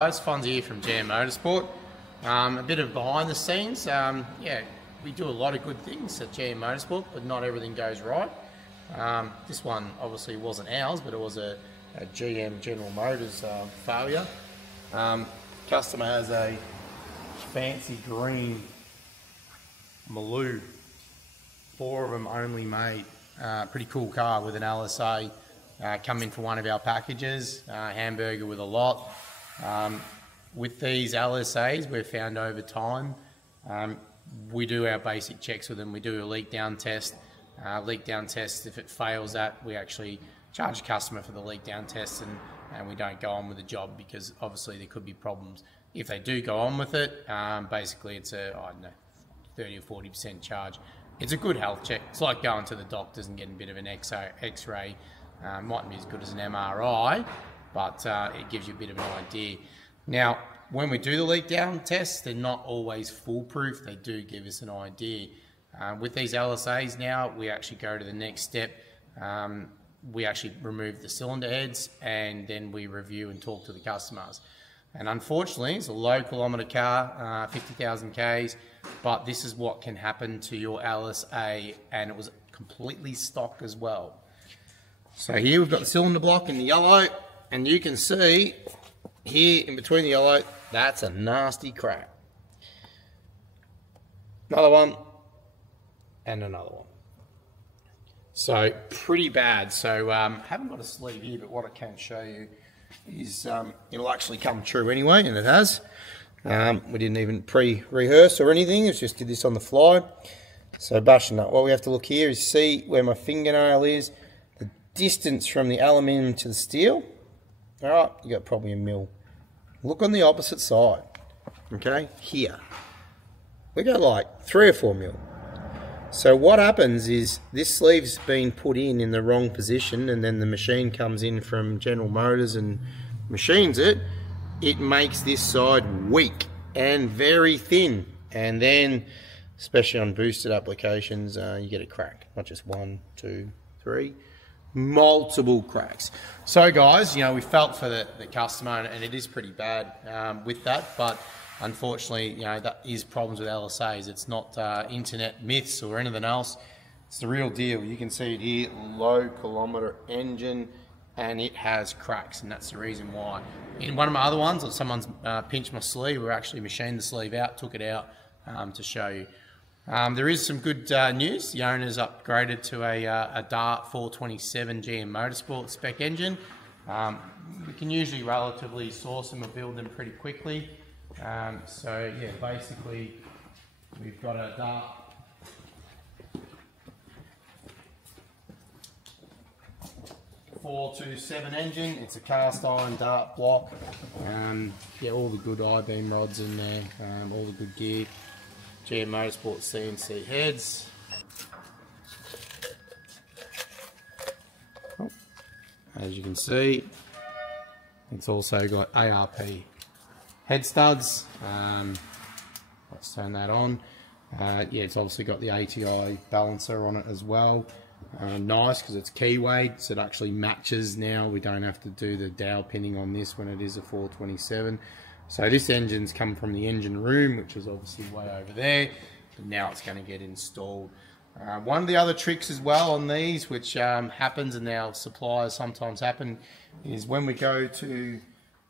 Guys, Fonzie here from GM Motorsport. A bit of behind the scenes. Yeah, we do a lot of good things at GM Motorsport, but not everything goes right. This one obviously wasn't ours, but it was a GM General Motors failure. Customer has a fancy green Maloo, 4 of them only made. Pretty cool car with an LSA. Come in for one of our packages, hamburger with a lot. With these LSAs, we've found over time, we do our basic checks with them. We do a leak down test. If it fails that, we actually charge the customer for the leak down test, and we don't go on with the job because obviously there could be problems. If they do go on with it, basically it's a, I don't know, 30 or 40% charge. It's a good health check. It's like going to the doctors and getting a bit of an X-ray. Mightn't be as good as an MRI, but it gives you a bit of an idea. Now, when we do the leak down tests, they're not always foolproof. They do give us an idea. With these LSAs now, we actually go to the next step. We actually remove the cylinder heads, and then we review and talk to the customers. And unfortunately, it's a low kilometre car, 50,000 Ks, but this is what can happen to your LSA, and it was completely stock as well. So here we've got the cylinder block in the yellow, and you can see here in between the yellow, that's a nasty crack. Another one, and another one. So pretty bad. So haven't got a sleeve here, but what I can show you is it'll actually come true anyway, and it has. We didn't even pre-rehearse or anything, it's just did this on the fly. So bashing up. What we have to look here is see where my fingernail is, the distance from the aluminium to the steel. All right, you got probably a mil. Look on the opposite side, okay, here. We got like 3 or 4 mil. So what happens is this sleeve's been put in the wrong position, and then the machine comes in from General Motors and machines it. It makes this side weak and very thin, and then, especially on boosted applications, you get a crack. Not just 1, 2, 3. Multiple cracks. So guys, you know, we felt for the customer, and it is pretty bad with that, but unfortunately, you know, that is problems with LSAs. It's not internet myths or anything else. It's the real deal. You can see it here, low kilometre engine, and it has cracks, and that's the reason why. In one of my other ones, someone's pinched my sleeve. We actually machined the sleeve out, took it out to show you. There is some good news. The owner's upgraded to a Dart 427 GM Motorsport spec engine. We can usually relatively source them or build them pretty quickly. So yeah, basically we've got a Dart 427 engine. It's a cast iron Dart block. Yeah, all the good I-beam rods in there, all the good gear. GM Motorsport CNC heads. As you can see, it's also got ARP head studs. Let's turn that on. Yeah, it's obviously got the ATI balancer on it as well. Nice because it's keyway, so it actually matches now. We don't have to do the dowel pinning on this when it is a 427. So this engine's come from the engine room, which is obviously way over there, but now it's going to get installed. One of the other tricks as well on these, which happens and our suppliers sometimes happen, is when we go to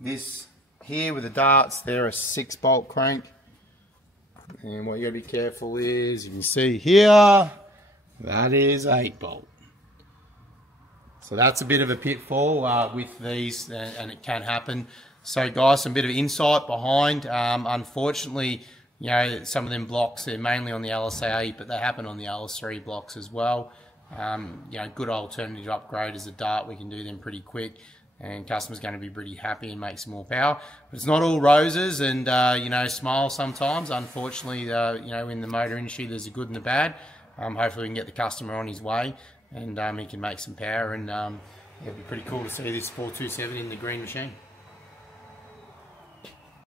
this here with the darts, they're a 6-bolt crank. And what you got to be careful is, you can see here, that is 8-bolt. So that's a bit of a pitfall with these, and it can happen. So guys, some bit of insight behind. Unfortunately, you know, some of them blocks, they're mainly on the LSA8, but they happen on the LS3 blocks as well. You know, good alternative to upgrade is a Dart. We can do them pretty quick, and customers going to be pretty happy and make some more power. But it's not all roses and, you know, smiles sometimes. Unfortunately, you know, in the motor industry, there's a good and a bad. Hopefully we can get the customer on his way, and he can make some power, and it'd be pretty cool to see this 427 in the green machine.